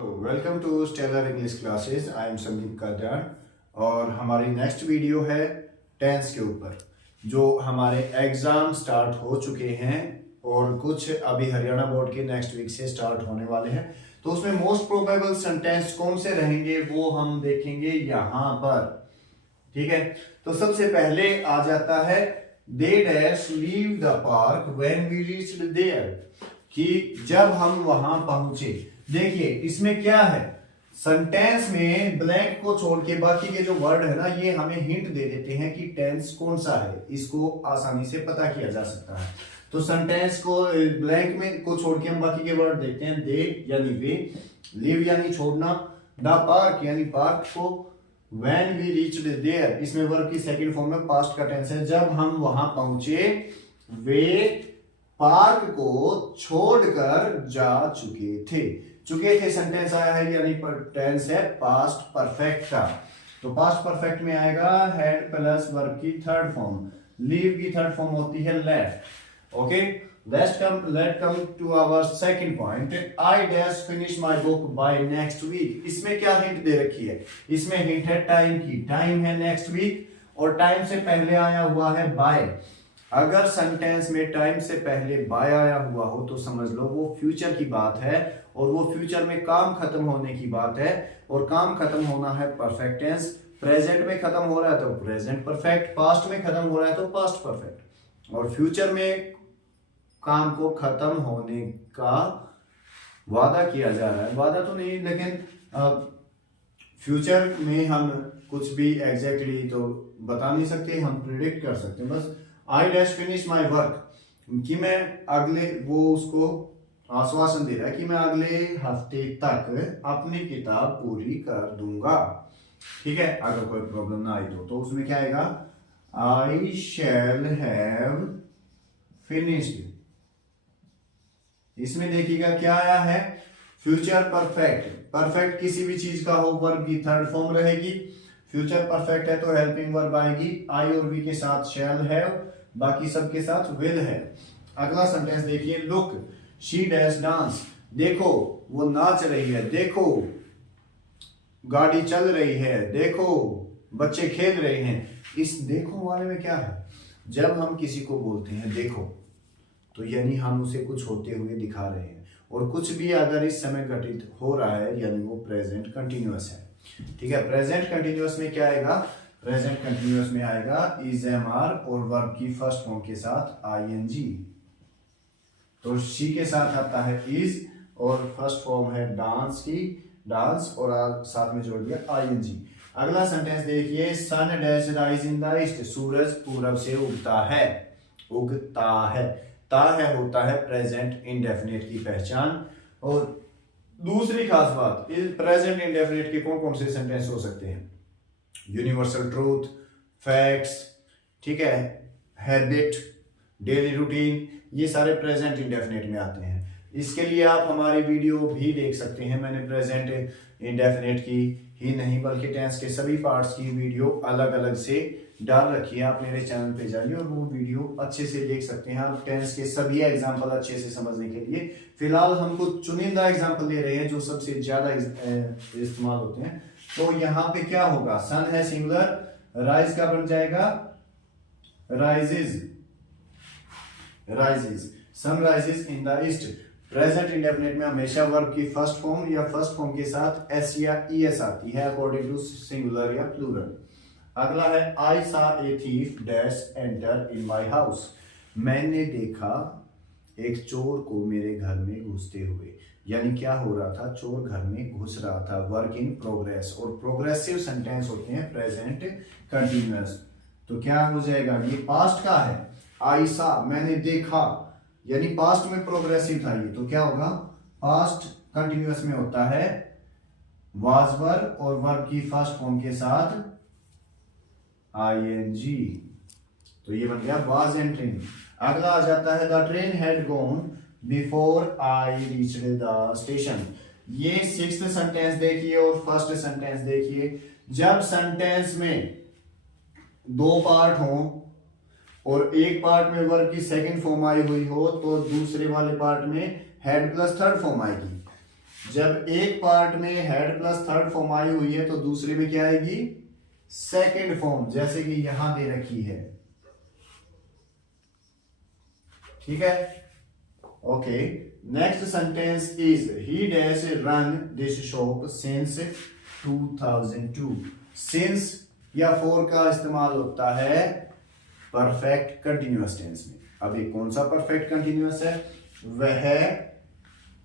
Welcome to stellar English classes. I am Sandeep Kalyan और हमारी next video है टेंस के ऊपर। जो हमारे एग्जाम स्टार्ट हो चुके हैं और कुछ अभी हरियाणा बोर्ड के नेक्स्ट वीक से स्टार्ट होने वाले हैं, तो उसमें मोस्ट प्रोबेबल सेंटेंस कौन से रहेंगे वो हम देखेंगे यहाँ पर। ठीक है, तो सबसे पहले आ जाता है they dash leave the park when we reached there, कि जब हम वहां पहुंचे। देखिए इसमें क्या है, सेंटेंस में ब्लैंक को छोड़ के बाकी के जो वर्ड है ना, ये हमें हिंट दे देते हैं कि टेंस कौन सा है। इसको आसानी से पता किया जा सकता है। तो सेंटेंस को ब्लैंक में को छोड़ के हम बाकी के वर्ड देखते हैं। दे यानी वे, लिव यानी छोड़ना, द पार्क यानी पार्क को, व्हेन वी रीच्ड देयर इसमें वर्ब की सेकंड फॉर्म में पास्ट का टेंस है। जब हम वहां पहुंचे वे पार्क को छोड़कर जा चुके थे सेंटेंस आया है, यानी टेंस है पास्ट परफेक्ट का। तो पास्ट परफेक्ट में आएगा हैड प्लस वर्ब की थर्ड फॉर्म, लीव की थर्ड फॉर्म होती है left. Okay, let come to our second point. I dash finish my book by next week. इसमें क्या हिंट दे रखी है? इसमें हिंट है टाइम की। टाइम है नेक्स्ट वीक और टाइम से पहले आया हुआ है बाय। अगर सेंटेंस में टाइम से पहले बाय आया हुआ हो तो समझ लो वो फ्यूचर की बात है, और वो फ्यूचर में काम खत्म होने की बात है। और काम खत्म होना है परफेक्ट टेंस। प्रेजेंट में खत्म हो रहा है तो प्रेजेंट परफेक्ट, पास्ट में खत्म हो रहा है तो पास्ट परफेक्ट, और फ्यूचर में काम को खत्म होने का वादा किया जा रहा है। वादा तो नहीं, लेकिन फ्यूचर में हम कुछ भी एग्जैक्टली तो बता नहीं सकते, हम प्रिडिक्ट कर सकते हैं बस। आई डैश फिनिश माई वर्क, कि मैं अगले, वो उसको आश्वासन दे रहा है कि मैं अगले हफ्ते तक अपनी किताब पूरी कर दूंगा। ठीक है, अगर कोई प्रॉब्लम ना आई तो उसमें क्या आएगा? आई शैल हैव फिनिश्ड। इसमें देखिएगा क्या आया है, फ्यूचर परफेक्ट। परफेक्ट किसी भी चीज का हो वर्ब की थर्ड फॉर्म रहेगी। फ्यूचर परफेक्ट है तो हेल्पिंग वर्ब आएगी, आई और वी के साथ शैल हैव, बाकी सबके साथ विल है। अगला सेंटेंस देखिए, लुक शी डैश डांस। देखो वो नाच रही है, देखो गाड़ी चल रही है, देखो बच्चे खेल रहे हैं। इस देखो वाले में क्या है, जब हम किसी को बोलते हैं देखो तो यानी हम उसे कुछ होते हुए दिखा रहे हैं, और कुछ भी अगर इस समय घटित हो रहा है यानी वो प्रेजेंट कंटिन्यूअस है। ठीक है, प्रेजेंट कंटिन्यूअस में क्या आएगा? प्रेजेंट कंटिन्यूअस में आएगा इज एम आर और वर्ब की फर्स्ट फॉर्म के साथ आईएनजी। तो शी के साथ आता है इज और फर्स्ट फॉर्म है डांस की, डांस, और साथ में जोड़ दिया आईएनजी। अगला सेंटेंस देखिए, sun dash rise in the east. सूरज पूरब से उगता है, उगता है। ता है होता है प्रेजेंट इंडेफिनिट की पहचान। और दूसरी खास बात, इस प्रेजेंट इंडेफिनिट के कौन कौन से सेंटेंस हो सकते हैं? यूनिवर्सल ट्रूथ, फैक्ट्स, ठीक है, हैबिट, डेली रूटीन, ये सारे प्रेजेंट इंडेफिनिट में आते हैं। इसके लिए आप हमारी वीडियो भी देख सकते हैं। मैंने प्रेजेंट इंडेफिनिट की ही नहीं बल्कि टेंस के सभी पार्ट्स की वीडियो अलग अलग से डाल रखी है। आप मेरे चैनल पे जाइए और वो वीडियो अच्छे से देख सकते हैं आप टेंस के सभी एग्जाम्पल अच्छे से समझने के लिए। फिलहाल हम कुछ चुनिंदा एग्जाम्पल ले रहे हैं जो सबसे ज्यादा इस्तेमाल होते हैं। तो यहाँ पे क्या होगा, सन है सिंगुलर, राइज का बन जाएगा rises, rises, sun rises in the east. Present indefinite में हमेशा वर्ब की फर्स्ट फॉर्म या फर्स्ट फॉर्म के साथ एस या ईएस आती है अकॉर्डिंग टू सिंगुलर या प्लूरल। अगला है I saw a thief dash enter in my house. मैंने देखा एक चोर को मेरे घर में घुसते हुए, यानी क्या हो रहा था, चोर घर में घुस रहा था। वर्क इन प्रोग्रेस, और प्रोग्रेसिव सेंटेंस होते हैं प्रेजेंट कंटिन्यूअस। तो क्या हो जाएगा, ये पास्ट का है, आई सा मैंने देखा, यानी पास्ट में प्रोग्रेसिव था ये, तो क्या होगा, पास्ट कंटिन्यूअस में होता है वाज वर्ब और वर्ब की फर्स्ट फॉर्म के साथ आईएनजी। तो ये बन गया वाज एंटरिंग। अगला आ जाता है the train had gone before I reached the station. ये सिक्स्थ सेंटेंस देखिए और फर्स्ट सेंटेंस देखिए। जब सेंटेंस में दो पार्ट हो और एक पार्ट में वर्ब की सेकंड फॉर्म आई हुई हो तो दूसरे वाले पार्ट में हैड प्लस थर्ड फॉर्म आएगी। जब एक पार्ट में head plus third form I हुई है तो दूसरे में क्या आएगी, सेकंड फॉर्म, जैसे कि यहां दे रखी है। ठीक है, okay. Next sentence is he dash run this shop since 2002। Since या फॉर का इस्तेमाल होता है परफेक्ट कंटिन्यूअस टेंस में। अभी कौन सा परफेक्ट कंटिन्यूअस है, वह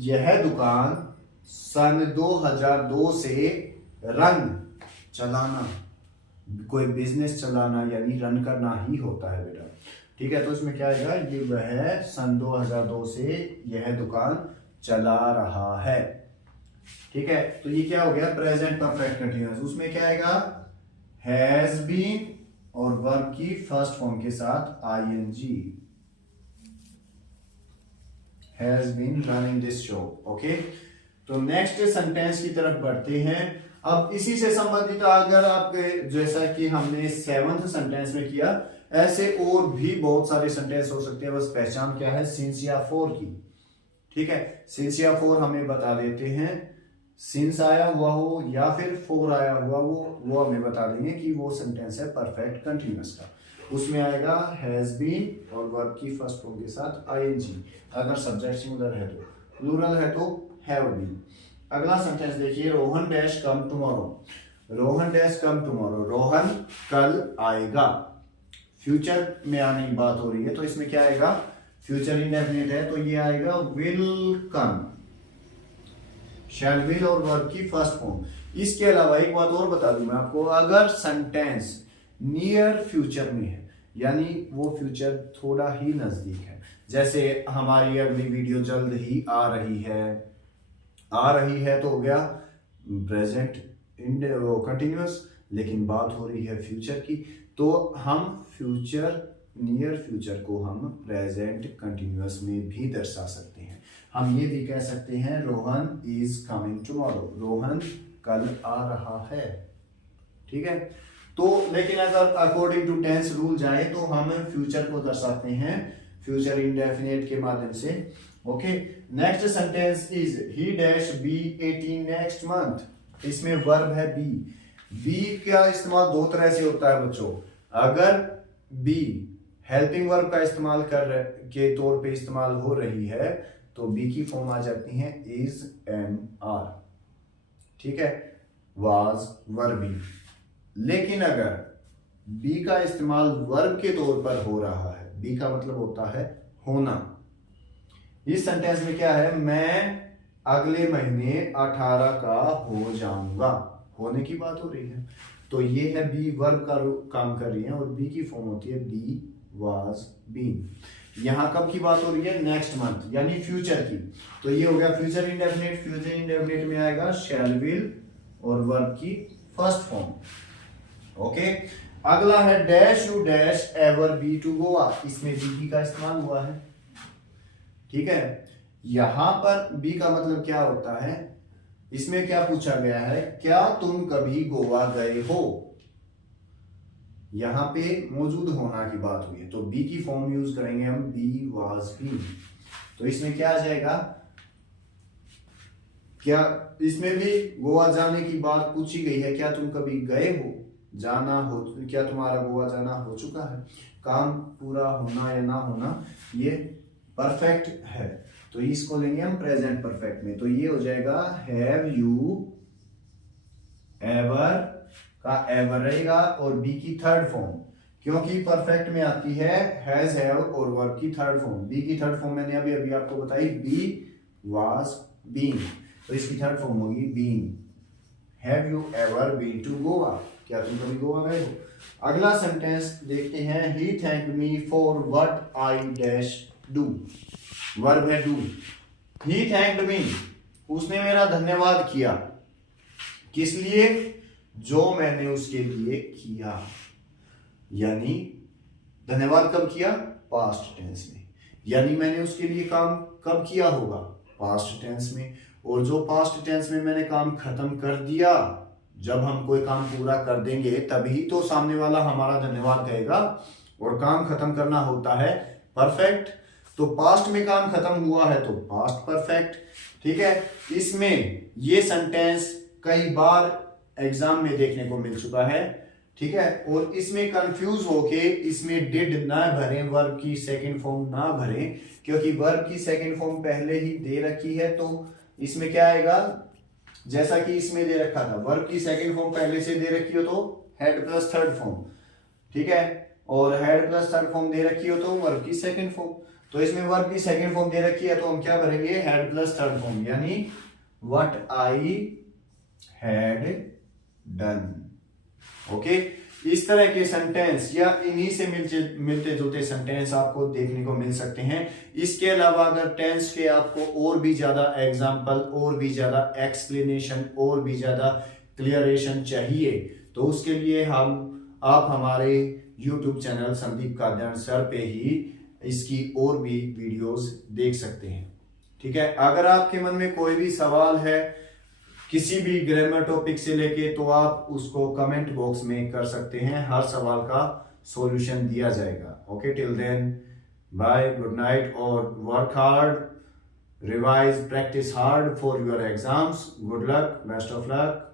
यह दुकान सन 2002 से रन, चलाना, कोई बिजनेस चलाना यानी रन करना ही होता है बेटा। ठीक है, तो इसमें क्या आएगा, ये वह सन 2002 से यह दुकान चला रहा है। ठीक है, तो ये क्या हो गया, प्रेजेंट परफेक्ट कंटिन्यूअस। उसमें क्या आएगा, हैज बीन और वर्ब की फर्स्ट फॉर्म के साथ ING, has been running this show. Okay, तो नेक्स्ट सेंटेंस की तरफ बढ़ते हैं। अब इसी से संबंधित अगर आप, जैसा कि हमने 7th सेंटेंस में किया, ऐसे और भी बहुत सारे सेंटेंस हो सकते हैं, बस पहचान क्या है, सिंस या फॉर की। ठीक है, सिंस या फॉर हमें बता देते हैं, सिंस आया हुआ हो या फिर फॉर आया हुआ वो हमें बता देंगे कि वो सेंटेंस है परफेक्ट कंटिन्यूअस का। उसमें आएगा हैज बीन और वर्ब की फर्स्ट फॉर्म के साथ आईएनजी। अगर सब्जेक्ट सिंगुलर है तो, प्लूरल है तो हैव बीन। अगला सेंटेंस देखिए, Rohan dash come tomorrow. Rohan dash come tomorrow, Rohan कल आएगा। फ्यूचर में आने की बात हो रही है तो इसमें क्या आएगा, फ्यूचर इंडेफिनिट है तो ये आएगा विल कम, शैल विल और वर्ब की फर्स्ट फॉर्म। इसके अलावा एक बात और बता दूं मैं आपको, अगर सेंटेंस नियर फ्यूचर में है यानी वो फ्यूचर थोड़ा ही नजदीक है, जैसे हमारी अगली वीडियो जल्द ही आ रही है तो हो गया प्रेजेंट कंटिन्यूअस, लेकिन बात हो रही है फ्यूचर की, तो हम फ्यूचर, नियर फ्यूचर को हम प्रेजेंट कंटिन्यूअस में भी दर्शा सकते हैं। हम ये भी कह सकते हैं Rohan is coming tomorrow, Rohan कल आ रहा है। ठीक है, तो लेकिन अगर अकॉर्डिंग टू टेंस रूल जाए तो हम फ्यूचर को दर्शाते हैं फ्यूचर इंडेफिनिट के माध्यम से। Okay, next sentence is he dash be 18 next month. इसमें वर्ब है बी। बी का इस्तेमाल दो तरह से होता है बच्चों। अगर बी हेल्पिंग वर्ब का इस्तेमाल के तौर पे इस्तेमाल हो रही है तो बी की फॉर्म आ जाती है इज, एम, आर। ठीक है, वाज, वर बी। लेकिन अगर बी का इस्तेमाल वर्ब के तौर पर हो रहा है, बी का मतलब होता है होना। इस सेंटेंस में क्या है, मैं अगले महीने 18 का हो जाऊंगा, होने की बात हो रही है, तो ये है बी वर्ब का काम कर रही है और बी की फॉर्म होती है बी वाज बीन। यहां कब की बात हो रही है, नेक्स्ट मंथ यानी फ्यूचर की, तो ये हो गया फ्यूचर इंडेफिनिट। फ्यूचर इंडेफिनिट में आएगा शैल विल और वर्ब की फर्स्ट फॉर्म। ओके, अगला है dash you dash ever be to Goa. इसमें बी का इस्तेमाल हुआ है। ठीक है, यहां पर बी का मतलब क्या होता है, इसमें क्या पूछा गया है, क्या तुम कभी गोवा गए हो। यहां पे मौजूद होना की बात हुई है तो बी की फॉर्म यूज करेंगे हम, बी वाज बीन। तो इसमें क्या आ जाएगा, क्या इसमें भी गोवा जाने की बात पूछी गई है, क्या तुम कभी गए हो, जाना हो, क्या तुम्हारा गोवा जाना हो चुका है। काम पूरा होना या ना होना ये परफेक्ट है तो इसको लेंगे हम प्रेजेंट परफेक्ट में, तो ये हो जाएगा हैव यू एवर का एवर रहेगा और बी की थर्ड फॉर्म, क्योंकि परफेक्ट में आती है हैज, हैव और वर्ब की थर्ड फॉर्म। बी की थर्ड फॉर्म मैंने अभी आपको बताई, बी वाज बीन, तो इसकी थर्ड फॉर्म होगी been. Have you ever been to Goa, क्या तुम कभी गोवा गए हो। अगला सेंटेंस देखते हैं, he thanked me for what I dash do. Verb है डू। ही थैंक्ड मी, उसने मेरा धन्यवाद किया, किस लिए, जो मैंने उसके लिए किया। यानी धन्यवाद कब किया, पास्ट टेंस में, यानी मैंने उसके लिए काम कब किया होगा, पास्ट टेंस में। और जो पास्ट टेंस में मैंने काम खत्म कर दिया, जब हम कोई काम पूरा कर देंगे तभी तो सामने वाला हमारा धन्यवाद कहेगा, और काम खत्म करना होता है परफेक्ट, तो पास्ट में काम खत्म हुआ है तो पास्ट परफेक्ट। ठीक है, इसमें ये सेंटेंस कई बार एग्जाम में देखने को मिल चुका है, ठीक है। और इसमें कंफ्यूज होके इसमें डिड ना भरें, वर्ब की सेकंड फॉर्म ना भरें, क्योंकि वर्ब की सेकंड फॉर्म पहले ही दे रखी है। तो इसमें क्या आएगा, जैसा कि इसमें दे रखा था, वर्ब की सेकंड फॉर्म पहले से दे रखी हो तो हेड प्लस थर्ड फॉर्म, ठीक है। और हेड प्लस थर्ड फॉर्म दे रखी हो तो वर्ब की सेकंड फॉर्म। तो इसमें वर्ब की सेकंड फॉर्म दे रखी है तो हम क्या भरेंगे, हेड प्लस थर्ड फॉर्म, यानी what I had done. Okay, इस तरह के सेंटेंस या इन्हीं से मिलते जुलते सेंटेंस आपको देखने को मिल सकते हैं। इसके अलावा अगर टेंस के आपको और भी ज्यादा एग्जांपल, और भी ज्यादा एक्सप्लेनेशन, और भी ज्यादा क्लियरेशन चाहिए तो उसके लिए आप हमारे YouTube channel Sandeep Kadyan sir पे ही इसकी और भी वीडियोस देख सकते हैं, ठीक है। अगर आपके मन में कोई भी सवाल है किसी भी ग्रामर टॉपिक से लेके, तो आप उसको कमेंट बॉक्स में कर सकते हैं, हर सवाल का सॉल्यूशन दिया जाएगा। Okay, till then bye, good night, और work hard, revise, practice hard for your exams. Good luck, best of luck.